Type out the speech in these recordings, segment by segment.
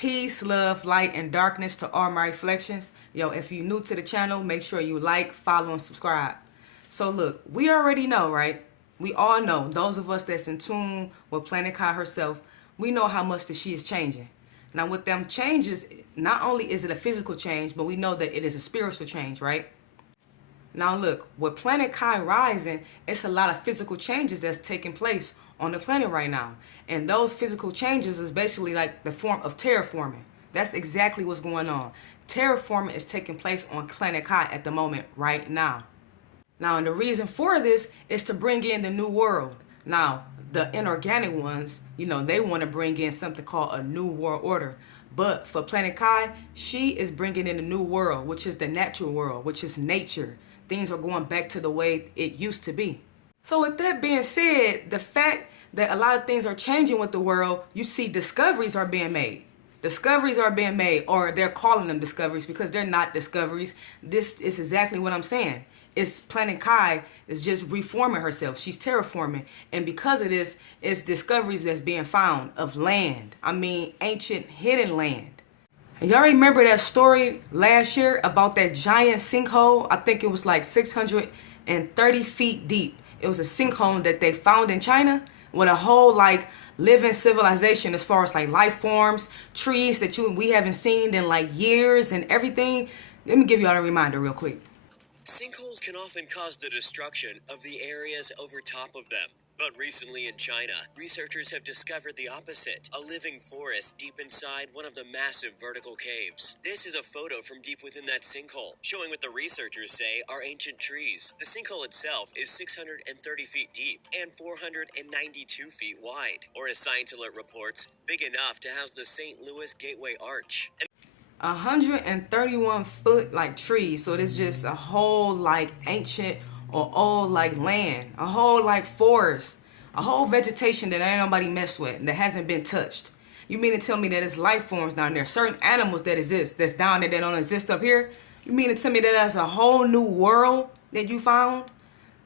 Peace, love, light, and darkness to all my reflections. Yo, if you're new to the channel, make sure you like, follow, and subscribe. So look, we already know, right? We all know, those of us that's in tune with Planet Kai herself, we know how much that she is changing. Now with them changes, not only is it a physical change, but we know that it is a spiritual change, right? Now look, with Planet Kai rising, it's a lot of physical changes that's taking place on the planet right now. And those physical changes is basically like the form of terraforming. That's exactly what's going on. Terraforming is taking place on Planet Kai at the moment right now. Now, and the reason for this is to bring in the new world. Now, the inorganic ones, you know, they want to bring in something called a new world order. But for Planet Kai, she is bringing in a new world, which is the natural world, which is nature. Things are going back to the way it used to be. So with that being said, the fact that a lot of things are changing with the world, you see discoveries are being made. Discoveries are being made, or they're calling them discoveries because they're not discoveries. This is exactly what I'm saying. It's Planet Kai is just reforming herself. She's terraforming. And because of this, it's discoveries that's being found of land. I mean, ancient hidden land. Y'all remember that story last year about that giant sinkhole? I think it was like 630 feet deep. It was a sinkhole that they found in China with a whole like living civilization as far as like life forms, trees that we haven't seen in like years and everything. Let me give you all a reminder real quick. Sinkholes can often cause the destruction of the areas over top of them. But recently in China, researchers have discovered the opposite, a living forest deep inside one of the massive vertical caves. This is a photo from deep within that sinkhole, showing what the researchers say are ancient trees. The sinkhole itself is 630 feet deep and 492 feet wide, or as Science Alert reports, big enough to house the St. Louis Gateway Arch. 131 foot like trees, so it's just a whole like ancient or old like land, a whole like forest, a whole vegetation that ain't nobody messed with, that hasn't been touched. You mean to tell me that it's life forms down there, certain animals that exist, that's down there that don't exist up here? You mean to tell me that that's a whole new world that you found?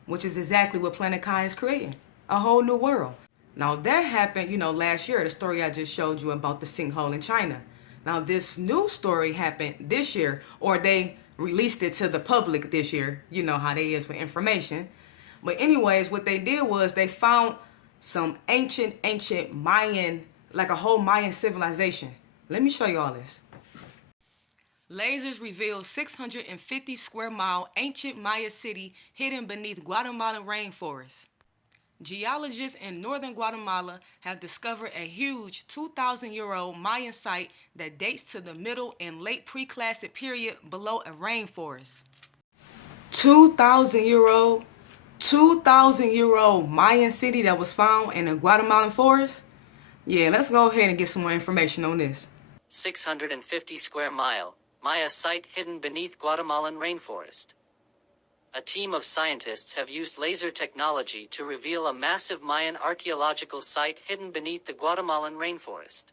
Which is exactly what Planet Kai is creating, a whole new world. Now that happened, you know, last year, the story I just showed you about the sinkhole in China. Now this new story happened this year, or they released it to the public this year. You know how they is for information. But anyways, what they did was they found some ancient Mayan, like a whole Mayan civilization. Let me show you all this. Lasers reveal 650 square mile ancient Maya city hidden beneath Guatemalan rainforest. Geologists in northern Guatemala have discovered a huge 2,000-year-old Mayan site that dates to the middle and late Preclassic period below a rainforest. 2,000-year-old Mayan city that was found in a Guatemalan forest? Yeah, let's go ahead and get some more information on this. 650 square mile Maya site hidden beneath Guatemalan rainforest. A team of scientists have used laser technology to reveal a massive Mayan archaeological site hidden beneath the Guatemalan rainforest.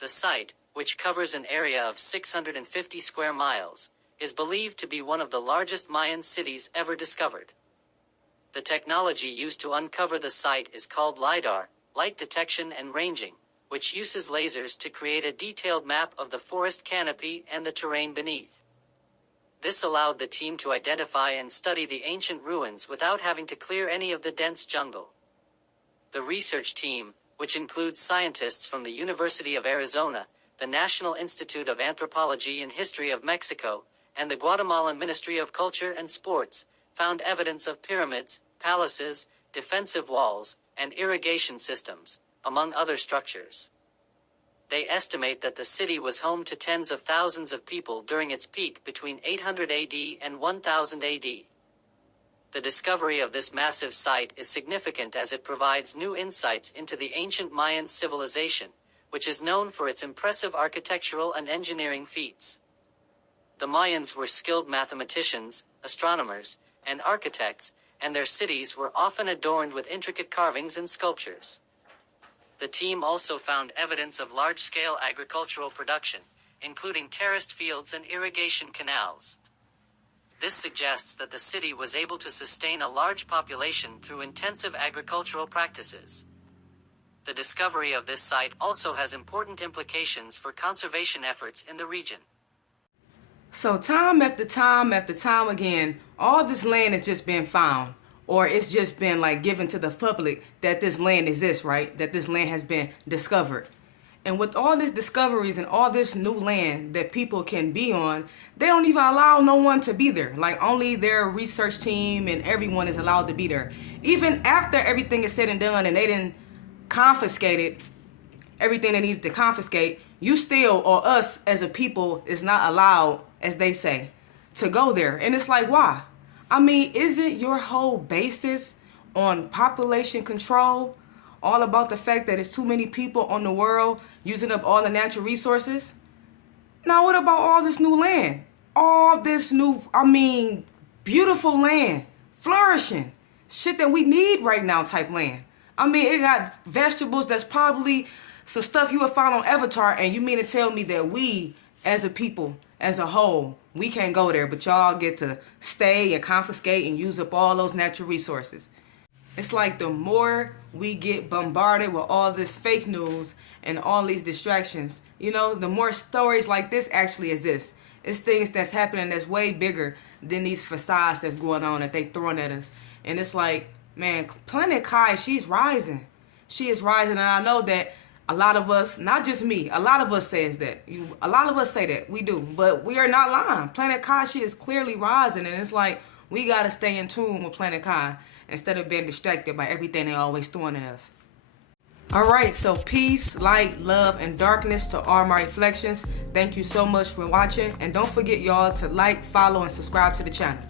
The site, which covers an area of 650 square miles, is believed to be one of the largest Mayan cities ever discovered. The technology used to uncover the site is called LiDAR, light detection and ranging, which uses lasers to create a detailed map of the forest canopy and the terrain beneath. This allowed the team to identify and study the ancient ruins without having to clear any of the dense jungle. The research team, which includes scientists from the University of Arizona, the National Institute of Anthropology and History of Mexico, and the Guatemalan Ministry of Culture and Sports, found evidence of pyramids, palaces, defensive walls, and irrigation systems, among other structures. They estimate that the city was home to tens of thousands of people during its peak between 800 AD and 1000 AD. The discovery of this massive site is significant as it provides new insights into the ancient Mayan civilization, which is known for its impressive architectural and engineering feats. The Mayans were skilled mathematicians, astronomers, and architects, and their cities were often adorned with intricate carvings and sculptures. The team also found evidence of large-scale agricultural production, including terraced fields and irrigation canals. This suggests that the city was able to sustain a large population through intensive agricultural practices. The discovery of this site also has important implications for conservation efforts in the region. So time after time after time again, all this land has just been found, or it's just been like given to the public that this land exists, right? That this land has been discovered. And with all these discoveries and all this new land that people can be on, they don't even allow no one to be there. Like only their research team and everyone is allowed to be there. Even after everything is said and done and they didn't confiscated everything they needed to confiscate, you still, or us as a people, is not allowed, as they say, to go there. And it's like, why? I mean, is it your whole basis on population control all about the fact that it's too many people on the world using up all the natural resources? Now what about all this new land? All this new, beautiful land, flourishing, shit that we need right now type land. I mean, it got vegetables that's probably some stuff you would find on Avatar, and you mean to tell me that we, as a people, as a whole, we can't go there, but y'all get to stay and confiscate and use up all those natural resources. It's like the more we get bombarded with all this fake news and all these distractions, you know, the more stories like this actually exist. It's things that's happening that's way bigger than these facades that's going on that they throwing at us. And it's like, man, Planet Kai, she's rising. She is rising, and I know that a lot of us, not just me, a lot of us says that. A lot of us say that. We do. But we are not lying. Planet Kai, she is clearly rising, and it's like we got to stay in tune with Planet Kai instead of being distracted by everything they always throwing at us. All right, so peace, light, love, and darkness to all my reflections. Thank you so much for watching, and don't forget, y'all, to like, follow, and subscribe to the channel.